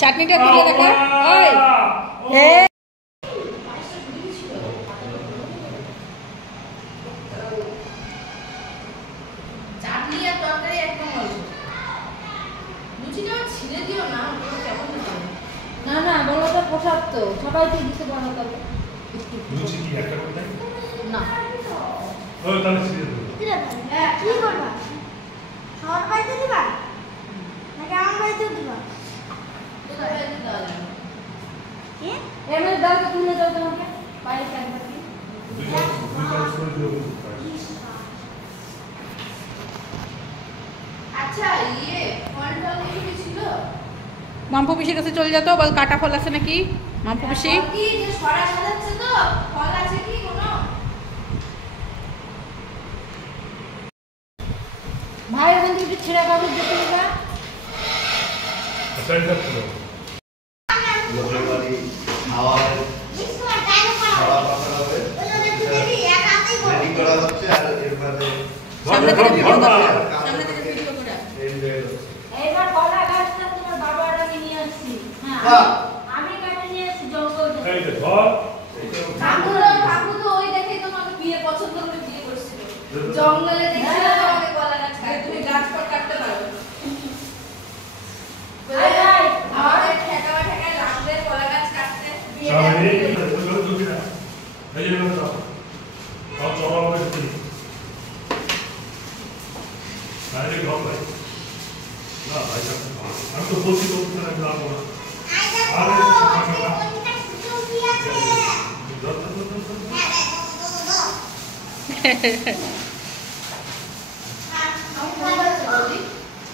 চাটনিটা দিয়ে দেখো। চাটনি আর তরকারি একদম অল্প। লুচিটা ছিঁড়ে দিও না, কেমন না না বলো তো প্রসাদ তো সবাইকে দিতে পারো তবে। লুচি কি একটা করে দেয় না ও তাহলে ছিঁড়ে দেবো। কি করবা? সবার বাড়িতে দিবা নাকি আমার বাড়িতে দিবা? কোথায় বাড়িতে দেওয়া যাবে? কি এমনি দাও তো, তুলে দাও তোমাকে বাইরে থাকবে কি। দুই কাজ করে দিও। আচ্ছা ফল টল কিছু ছিল? মাম্পু পিসির কাছে চলে যেত, বল কাটা ফল আছে নাকি মাম্পু পিসি? কি যে সরা সাজাচ্ছে তো, ফল আছে কি কোনো? ভাই ওখান থেকে ছেঁড়া কাগজ দেখে নিবা। আচ্ছা এটা করো লোকের বাড়ি খাওয়ার খাওয়া পাকা হবে রেডি করা হচ্ছে আর এরপরে সামনে থেকে ভিডিও করো, সামনে থেকে ভিডিও করো। এইবার কলা গাছটা তোমার বাবার আমি নিয়ে আসছি। হ্যাঁ আমি কাটে নিয়ে আসছি জঙ্গল থেকে। এই যে ধর কাকু তো ওই দেখে তোমাকে বিয়ে পছন্দ করে বিয়ে করছিল। জঙ্গলে দেখছিলাম আমাকে কলা গাছ কাটতে, তুমি গাছ পর কাটতে পারো। আমাদের ঠেকাবা ঠেকায় রামদের কলা গাছ কাটতে বিয়ে সবাই দেয়। এই দুটো না এই যে দাও আর চড়া হবে কি বাইরে ঘর ভাই না ভাই আমি তো বলছি তো না যাবো না আরে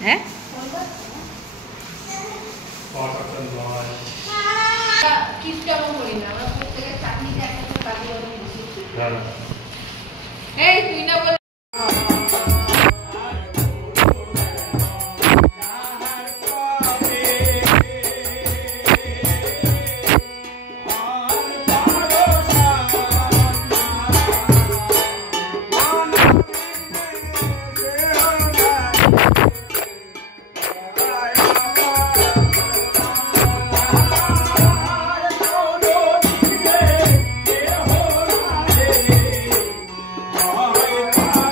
হ্যাঁ কিছু কেমন করি না, আমরা প্রত্যেকের চাকরিতে একটা কাজে দিচ্ছি। এই তুই না বল Bye.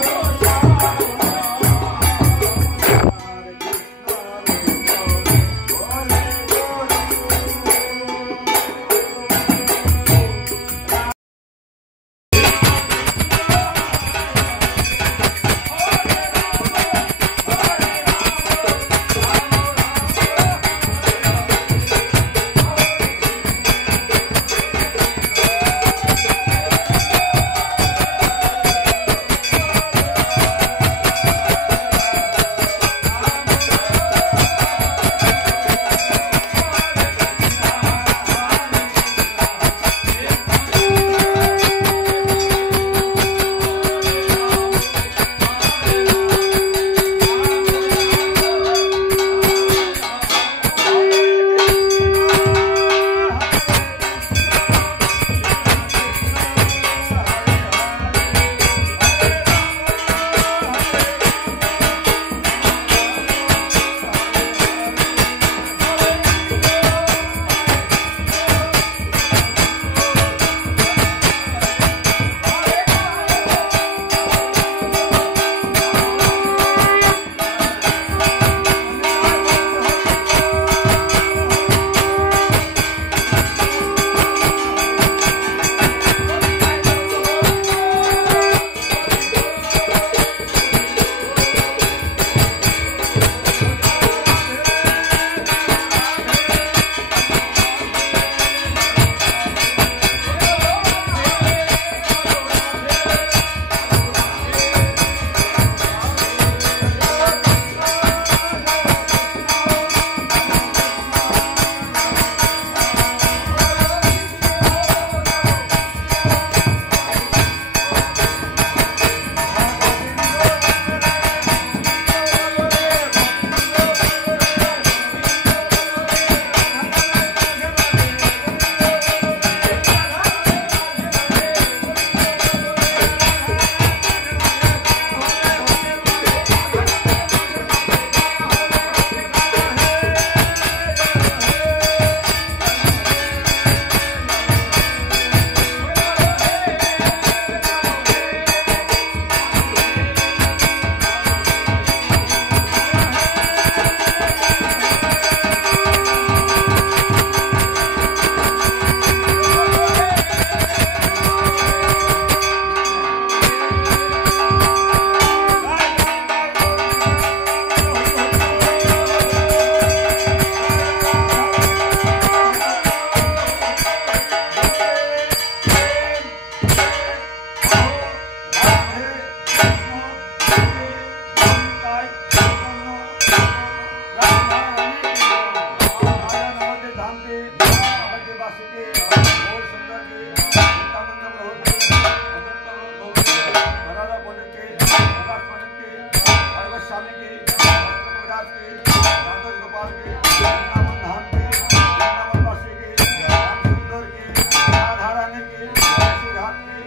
स्वामी की कविराज की द्वादश गोपाल की वृंदावन धाम की वृंदावन वासी की राम सुंदर की राधा रानी की श्रीघाट की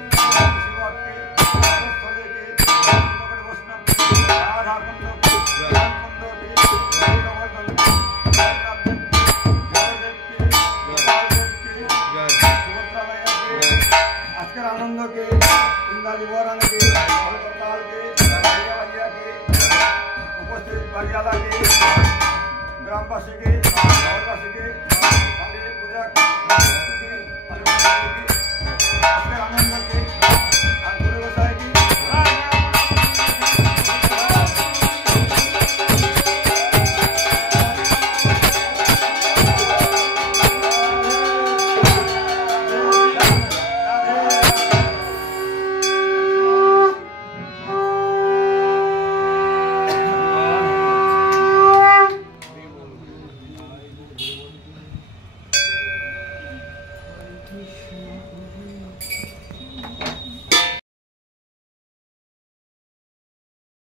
शिवक की स्थले की वैष्णव की राधा कुंड की राम कुंड की गोवर्धन की जगन्नाथ देव की जयदेव की गोपाल देव की सुभद्रा मैया की আজকের আনন্দ के इंदाजी बोरान की कलकत्ताल की भैया की उपस्थित बाड़ियाला की ग्रामवासी की शहरवासी की काली पूजा की আজকের আনন্দ के আর গুরু গোসাই की